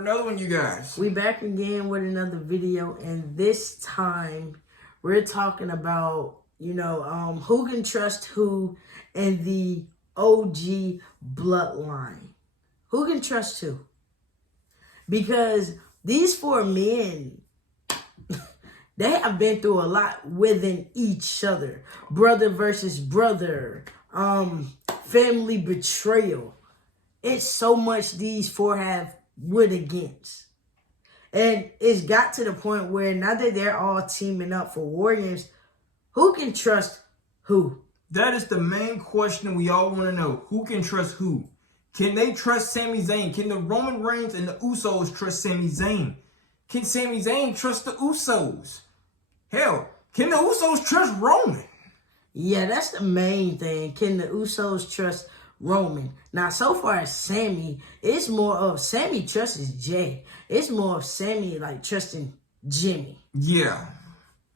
another one, you guys. We back again with another video, and this time we're talking about, who can trust who in the OG bloodline. Who can trust who? Because these four men, they have been through a lot within each other. Brother versus brother, family betrayal. It's so much these four have went against. And it's got to the point where now that they're all teaming up for War Games, who can trust who? That is the main question we all want to know. Who can trust who? Can they trust Samizayn? Can the Roman Reigns and the Usos trust Samizayn? Can Samizayn trust the Usos? Hell, can the Usos trust Roman? Yeah, that's the main thing. Can the Usos trust Roman? Now, so far as Sami, it's more of Sami trusts Jay. It's more of Sami like trusting Jimmy. Yeah.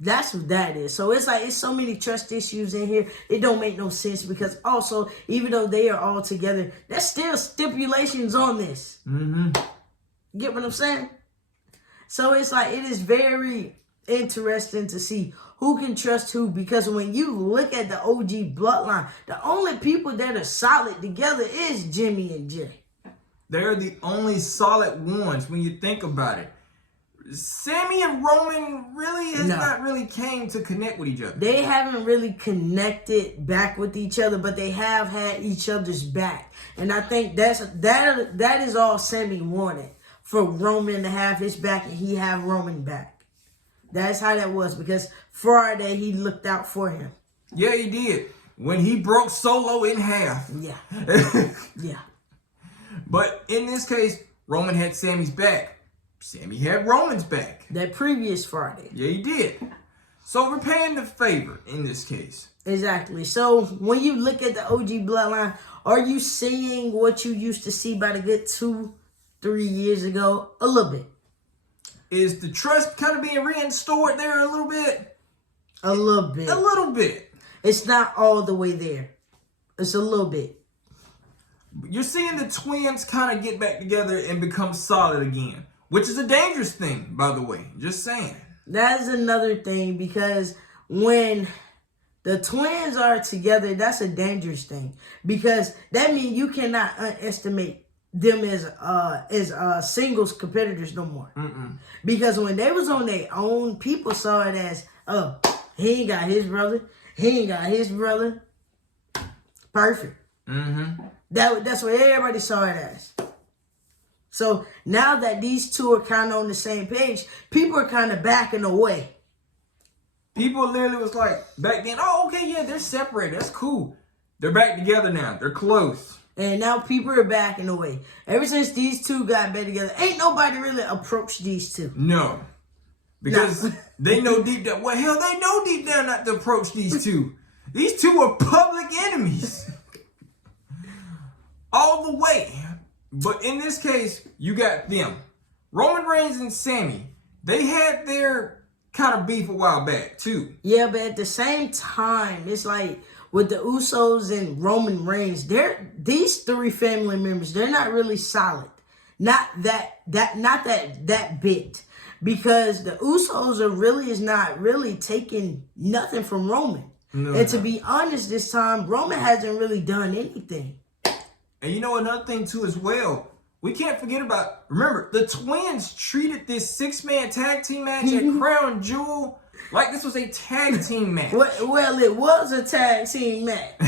That's what that is. So it's like, it's so many trust issues in here. It don't make no sense because also, even though they are all together, there's still stipulations on this. Get what I'm saying? So it's like, it is very interesting to see who can trust who, because when you look at the OG bloodline, the only people that are solid together is Jimmy and Jay. They're the only solid ones when you think about it. Sami and Roman really has not really came to connect with each other. They haven't really connected back with each other, but they have had each other's back. And I think that is all Sami wanted, for Roman to have his back and he have Roman back. That's how that was, because Friday he looked out for him. Yeah, he did. When he broke Solo in half. Yeah. Yeah. But in this case, Roman had Sami's back. Sami had Roman's back. That previous Friday. Yeah, he did. So we're paying the favor in this case. Exactly. So when you look at the OG bloodline, are you seeing what you used to see about a good 2-3 years ago? A little bit. Is the trust kind of being restored there a little bit? A little bit. A little bit. It's not all the way there. It's a little bit. You're seeing the twins kind of get back together and become solid again, which is a dangerous thing, by the way. Just saying. That is another thing, because when the twins are together, that's a dangerous thing, because that means you cannot underestimate them as singles competitors no more. Because when they was on their own, people saw it as, oh, he ain't got his brother. He ain't got his brother. Perfect. That's what everybody saw it as. So now that these two are kind of on the same page, people are kind of backing away. People literally was like, back then, oh, okay, yeah, they're separated. That's cool. They're back together now. They're close. And now people are backing away. Ever since these two got back together, ain't nobody really approached these two. No. Because they know deep down, well, hell, they know deep down not to approach these two. These two are public enemies. All the way. But in this case, you got them. Roman Reigns and Sami, they had their kind of beef a while back, too. Yeah, but at the same time, it's like, with the Usos and Roman Reigns, these three family members, they're not really solid. Not that bit. Because the Usos is not really taking nothing from Roman. No. And to be honest, this time, Roman hasn't really done anything. And you know another thing too as well, we can't forget about, remember, the twins treated this 6-man tag team match at Crown Jewel like this was a tag team match. Well, it was a tag team match.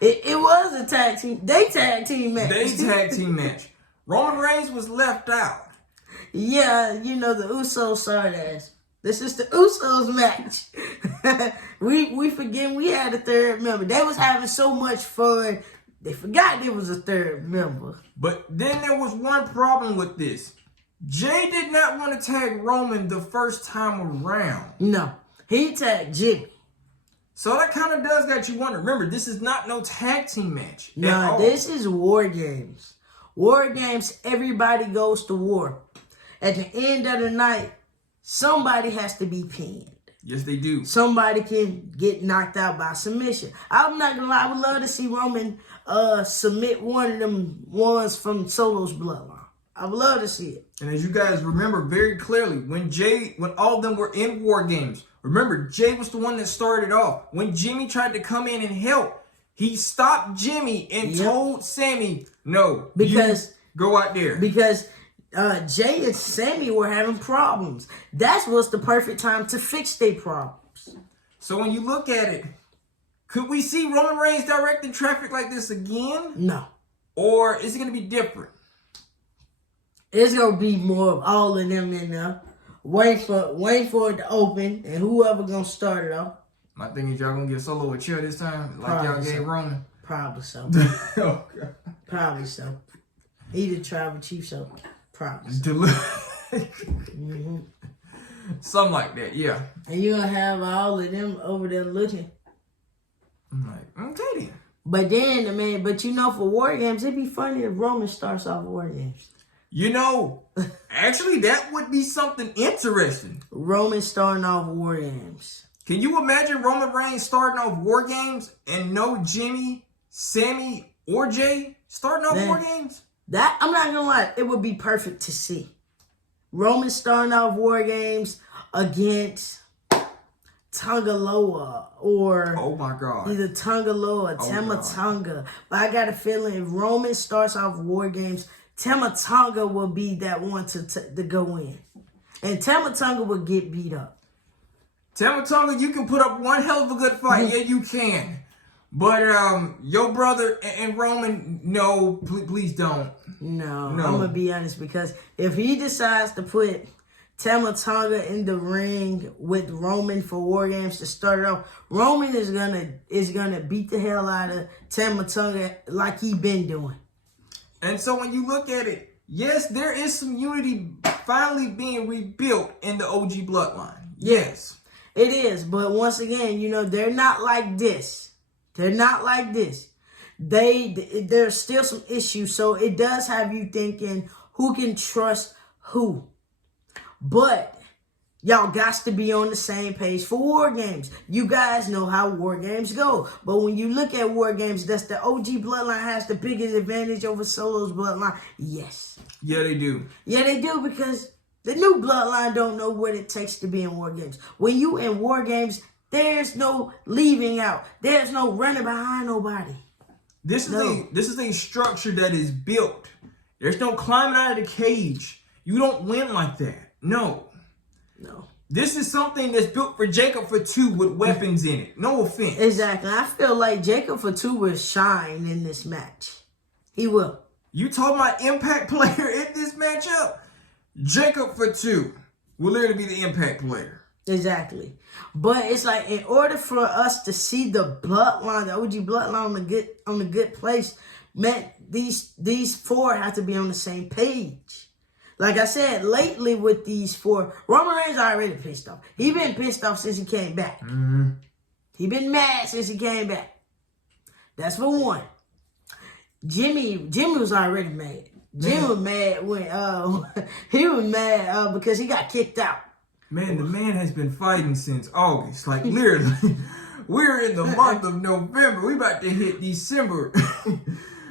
It was a tag team. They tag team match. Roman Reigns was left out. Yeah, the Usos saw it as, this is the Usos match. we forget we had a third member. They was having so much fun, they forgot there was a third member. But then there was one problem with this. Jay did not want to tag Roman the first time around. No, he tagged Jimmy. So that kind of does got you wondering. Remember, this is not no tag team match. No, this is War Games. War Games, everybody goes to war. At the end of the night, somebody has to be pinned. Yes, they do. Somebody can get knocked out by submission. I'm not gonna lie, I would love to see Roman submit one of them ones from Solo's bloodline. I would love to see it. And as you guys remember very clearly, when all of them were in War Games, remember, Jay was the one that started off. When Jimmy tried to come in and help, he stopped Jimmy and told Sammy, no, because go out there. Because Jay and Sammy were having problems. That was the perfect time to fix their problems. So when you look at it, could we see Roman Reigns directing traffic like this again? No. Or is it going to be different? It's going to be more of all of them in there. Wait for it to open, and whoever going to start it off. My thing is y'all going to give Solo a chair this time? Like y'all gave Roman? Probably so. Oh, God. Probably so. He the tribal chief, so probably so. Something like that, yeah. And you're going to have all of them over there looking. I'm like, okay then. But then, man, for War Games, it'd be funny if Roman starts off War Games. You know, actually, that would be something interesting. Roman starting off War Games. Can you imagine Roman Reigns starting off War Games and no Jimmy, Sammy, or Jay starting off War Games? That, I'm not going to lie, it would be perfect to see. Roman starting off War Games against Tungaloa or oh my God, either Tungaloa or Tama Tonga. But I got a feeling if Roman starts off War Games, Tama Tonga will be that one to go in, and Tama Tonga will get beat up. Tama Tonga, you can put up one hell of a good fight, yeah, you can. But your brother and Roman, no, please don't. No, I'm gonna be honest, because if he decides to put Tama Tonga in the ring with Roman for War Games to start it off, Roman is gonna beat the hell out of Tama Tonga like he been doing. And so when you look at it, yes, there is some unity finally being rebuilt in the OG Bloodline. Yes, it is. But once again, they're not like this. They're not like this. There's still some issues, so it does have you thinking who can trust who. But y'all got to be on the same page for War Games. You guys know how War Games go. But when you look at War Games, that's the OG Bloodline has the biggest advantage over Solo's Bloodline. Yes. Yeah, they do. Yeah, they do, because the new Bloodline don't know what it takes to be in War Games. When you in War Games, there's no leaving out. There's no running behind nobody. This is a structure that is built. There's no climbing out of the cage. You don't win like that. No. This is something that's built for jacobfatu with weapons in it. No offense. Exactly. I feel like jacobfatu will shine in this match. He will. You talking about impact player in this matchup? Jacobfatu will literally be the impact player. Exactly. But it's like, in order for us to see the bloodline, the OG bloodline on the good place, man, these four have to be on the same page. Like I said, lately with these four, Roman Reigns already pissed off. He been pissed off since he came back. He been mad since he came back. That's for one. Jimmy was already mad. Jimmy was mad when he was mad because he got kicked out. Man, the man has been fighting since August. Like, literally, we're in the month of November. We about to hit December.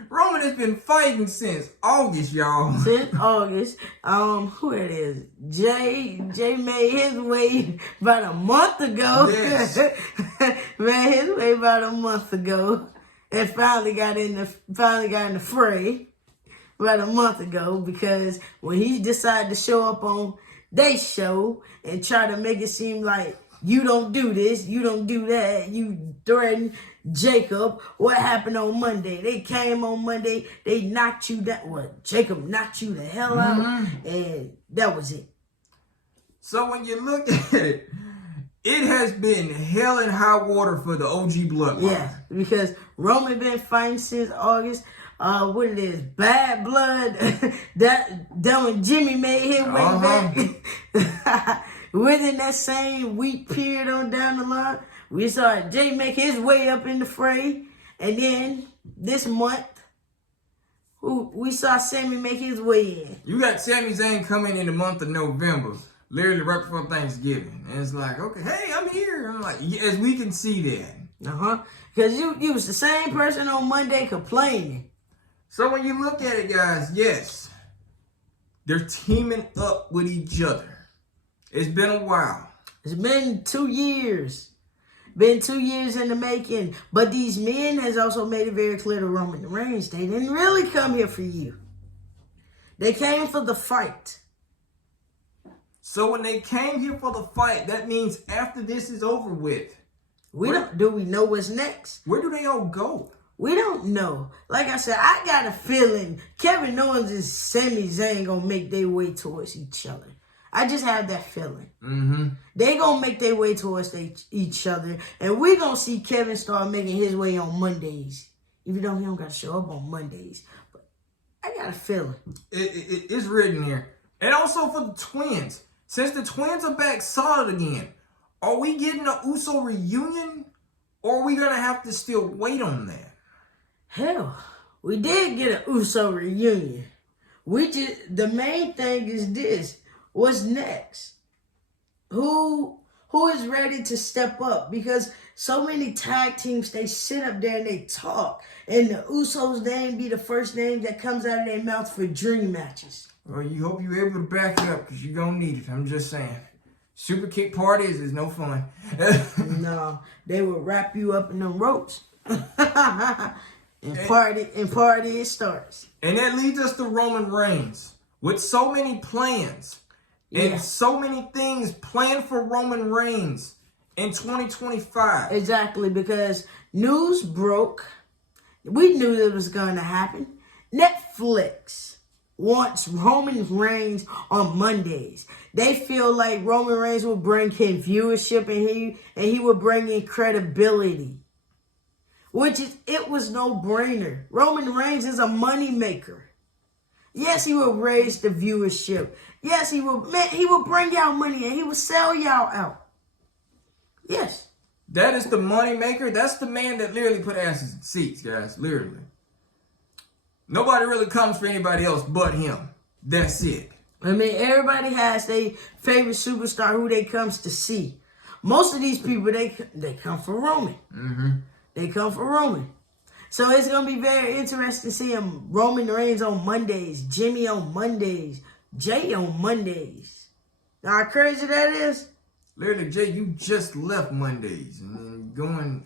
Roman has been fighting since August, y'all. Since August. Who it is? Jay made his way about a month ago. Yes. Made his way about a month ago. And finally got in the fray about a month ago, because when he decided to show up on they show and try to make it seem like you don't do this, you don't do that, you threaten Jacob. What happened on Monday? They came on Monday, they knocked you down. What? Jacob knocked you the hell out, and that was it. So when you look at it, it has been hell and high water for the OG Bloodline. Yeah, because Roman been fighting since August. What it is, bad blood. that when Jimmy made his way back. Within that same week period on down the line, we saw Jay make his way up in the fray. And then this month, we saw Sammy make his way in. You got Samizayn coming in the month of November, literally right before Thanksgiving. And it's like, okay, hey, I'm here. I'm like, yes, we can see that. Because you was the same person on Monday complaining. So when you look at it, guys, yes, They're teaming up with each other. It's been a while. It's been 2 years. Been 2 years in the making. But these men has also made it very clear to Roman Reigns, they didn't really come here for you. They came for the fight. So when they came here for the fight, that means after this is over with, Do we know what's next? where do they all go? We don't know. Like I said, I got a feeling Kevin Owens and Samizayn gonna make their way towards each other. I just have that feeling. They gonna make their way towards each other, and we gonna see Kevin start making his way on Mondays. Even though he don't gotta show up on Mondays, but I got a feeling. It's written here. And also for the twins, since the twins are back solid again, are we getting an Uso reunion, or are we gonna have to still wait on that? Hell, we did get an Uso reunion. The main thing is this. What's next? Who is ready to step up? Because so many tag teams, they sit up there and they talk. And the Usos' name be the first name that comes out of their mouth for dream matches. Well, you hope you're able to back it up, because you're gonna need it. I'm just saying. Super kick parties is no fun. No, they will wrap you up in them ropes. and party it starts. And that leads us to Roman Reigns. With so many plans and so many things planned for Roman Reigns in 2025. Exactly, because news broke. We knew that it was going to happen. Netflix wants Roman Reigns on Mondays. They feel like Roman Reigns will bring in viewership and he will bring in credibility. It was no brainer. Roman Reigns is a money maker. Yes, he will raise the viewership. Yes, he will bring y'all money and he will sell y'all out. Yes. That is the money maker. That's the man that literally put asses in seats, guys. Literally. Nobody really comes for anybody else but him. That's it. I mean, everybody has their favorite superstar who they comes to see. Most of these people, they come for Roman. They come for Roman. So it's going to be very interesting seeing Roman Reigns on Mondays, Jimmy on Mondays, Jay on Mondays. Now, how crazy that is? Literally, Jay, you just left Mondays and then going...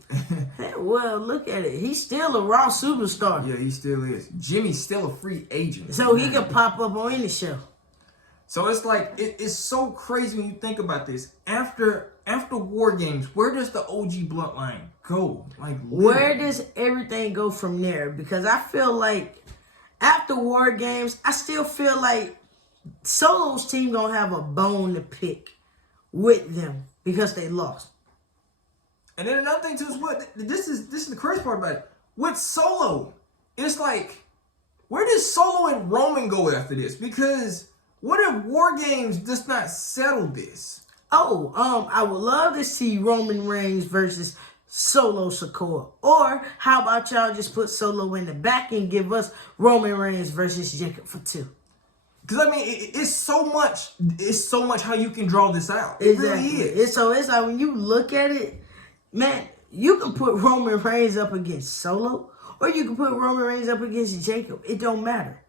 Well, look at it. He's still a Raw superstar. Yeah, he still is. Jimmy's still a free agent. So he can pop up on any show. So it's like, it's so crazy when you think about this. After War Games, where does the OG Bloodline go? Like, literally. Where does everything go from there? Because I feel like after War Games, I still feel like Solo's team gonna have a bone to pick with them because they lost. And then another thing too is what this is the crazy part about it. With Solo, it's like, where does Solo and Roman go after this? Because what if War Games does not settle this? I would love to see Roman Reigns versus Solosikoa. Or how about y'all just put Solo in the back and give us Roman Reigns versus jacobfatu? Because I mean, it's so much how you can draw this out. It Exactly. really is. It's like when you look at it, man, you can put Roman Reigns up against Solo, or you can put Roman Reigns up against Jacob. It don't matter.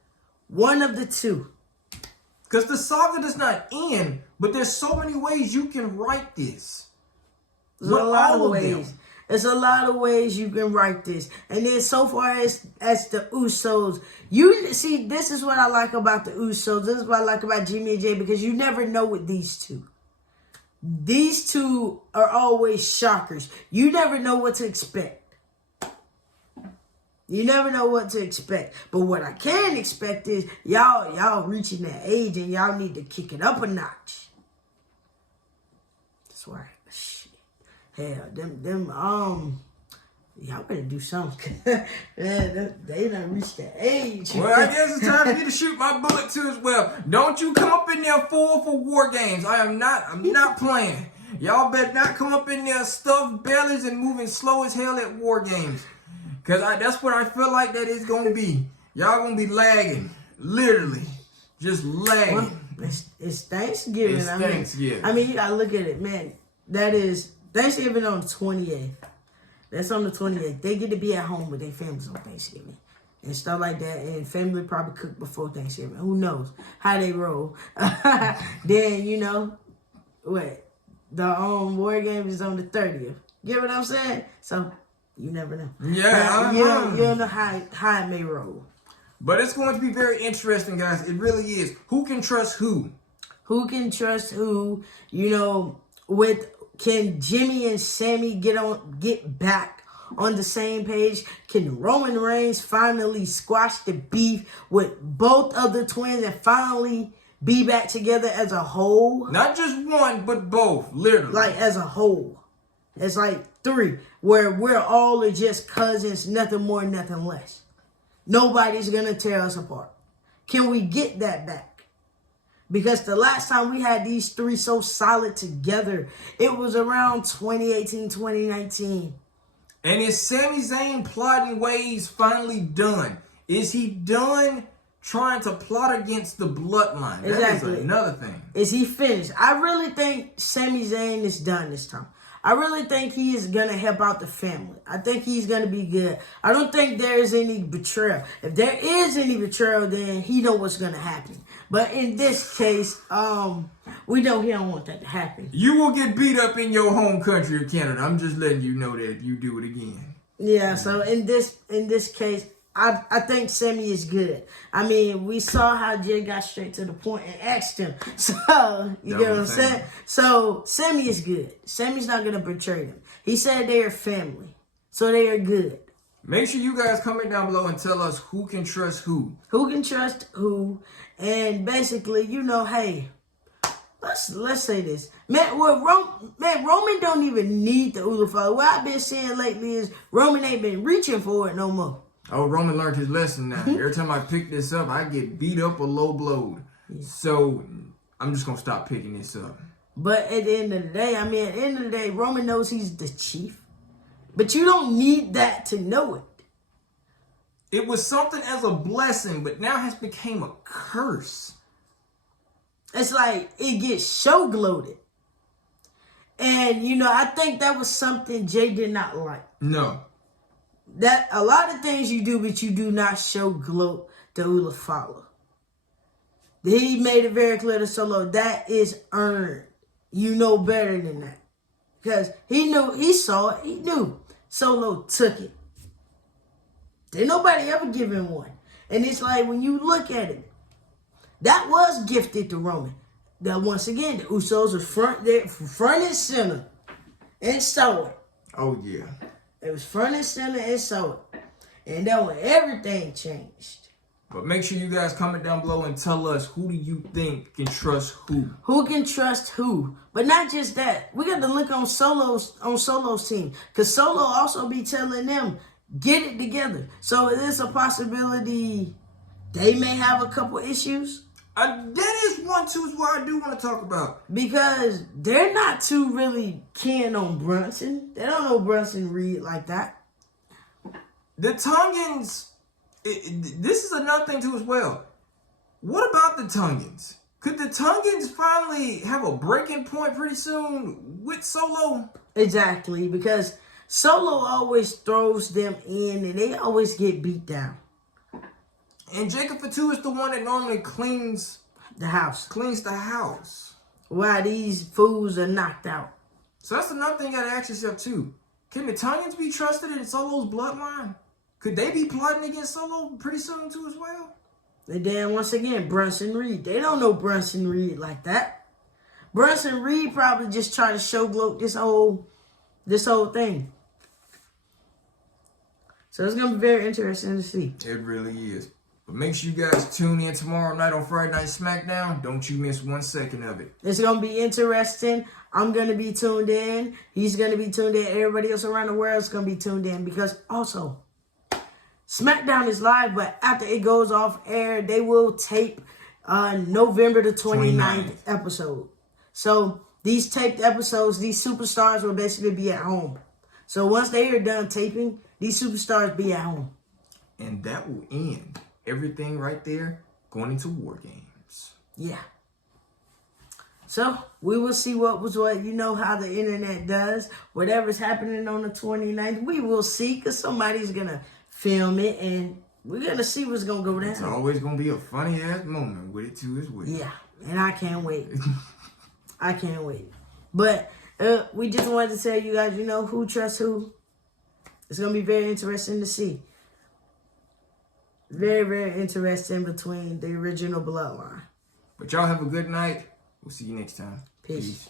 One of the two. Because the saga does not end, but there's so many ways you can write this. There's a lot of ways. There's a lot of ways you can write this. And then so far as the Usos, you see, this is what I like about the Usos. This is what I like about Jimmy and Jay, because you never know with these two. These two are always shockers. You never know what to expect. You never know what to expect. But what I can expect is y'all reaching that age and y'all need to kick it up a notch. That's right. Hell, y'all better do something. Man, they done reached that age. Well, I guess it's time for me to shoot my bullet too as well. Don't you come up in there full for War Games. I'm not playing. Y'all better not come up in there stuffed bellies and moving slow as hell at War Games. Because that's what I feel like that is going to be. Y'all going to be lagging. Literally. Just lagging. Well, it's Thanksgiving. It's Thanksgiving. I mean, you got to look at it, man. That is Thanksgiving on the 28th. That's on the 28th. They get to be at home with their families on Thanksgiving. and stuff like that. And family probably cooked before Thanksgiving. Who knows how they roll? Then the War Games is on the 30th. Get what I'm saying? So you never know. Yeah, you don't know how it may roll. But it's going to be very interesting, guys. It really is. Who can trust who? Who can trust who? Can Jimmy and Sammy get back on the same page? Can Roman Reigns finally squash the beef with both of the twins and finally be back together as a whole? Not just one, but both, literally. Like as a whole. It's like 3, where we're all just cousins, nothing more, nothing less. Nobody's going to tear us apart. Can we get that back? Because the last time we had these 3 so solid together, it was around 2018, 2019. And is Sami Zayn plotting ways finally done? Is he done trying to plot against the bloodline? Exactly. That is another thing. Is he finished? I really think Sami Zayn is done this time. I really think he is going to help out the family. I think he's going to be good. I don't think there is any betrayal. If there is any betrayal, then he knows what's going to happen. But in this case, we know he don't want that to happen. You will get beat up in your home country of Canada. I'm just letting you know that you do it again. Yeah, so in this case, I think Sammy is good. I mean, we saw how Jay got straight to the point and asked him. So, you get what I'm saying? So, Sammy is good. Sammy's not going to betray them. He said they are family. So, they are good. Make sure you guys comment down below and tell us who can trust who. Who can trust who. And basically, hey, let's say this. Man, Roman don't even need the Ula follow. What I've been seeing lately is Roman ain't been reaching for it no more. Oh, Roman learned his lesson now. Every time I pick this up, I get beat up or low blowed. Yeah. So, I'm just going to stop picking this up. But at the end of the day, Roman knows he's the chief. But you don't need that to know it. It was something as a blessing, but now has become a curse. It's like it gets show gloated. And, I think that was something Jay did not like. No. That a lot of things you do, but you do not show gloat to Ula follow. He made it very clear to Solo that is earned. You know better than that. Because he knew, he saw it, he knew. Solo took it. Didn't nobody ever give him one. And it's like when you look at it, that was gifted to Roman. That once again, the Usos are front and center. And saw it. Oh yeah. It was front and center and saw it. And then when everything changed. But make sure you guys comment down below and tell us who do you think can trust who. Who can trust who? But not just that. We got to look on Solo's team. Because Solo also be telling them, get it together. So it is a possibility they may have a couple issues. That is one too is what I do want to talk about. Because they're not too really keen on Brunson. They don't know Brunson Reed like that. The Tongans, this is another thing too as well. What about the Tongans? Could the Tongans finally have a breaking point pretty soon with Solo? Exactly, because Solo always throws them in and they always get beat down. And jacobfatu is the one that normally cleans the house. While these fools are knocked out. So that's another thing you gotta ask yourself too. Can the Tongans be trusted in Solo's bloodline? Could they be plotting against Solo pretty soon too as well? And then once again, Brunson Reed. They don't know Brunson Reed like that. Brunson Reed probably just trying to show gloat this whole thing. So it's gonna be very interesting to see. It really is. But make sure you guys tune in tomorrow night on Friday Night SmackDown. Don't you miss 1 second of it. It's going to be interesting. I'm going to be tuned in. He's going to be tuned in. Everybody else around the world is going to be tuned in. Because also, SmackDown is live, but after it goes off air, they will tape November the 29th episode. So these taped episodes, these superstars will basically be at home. So once they are done taping, these superstars be at home. And that will end everything right there going into War Games. Yeah. So we will see what was what. You know how the internet does. Whatever's happening on the 29th, we will see because somebody's going to film it and we're gonna see what's gonna go down. It's always gonna be a funny ass moment with it too as well. Yeah, and I can't wait. I can't wait. But we just wanted to tell you guys, you know, who trusts who. It's gonna be very interesting to see. Very, very interesting between the original Bloodline. But y'all have a good night. We'll see you next time. Peace.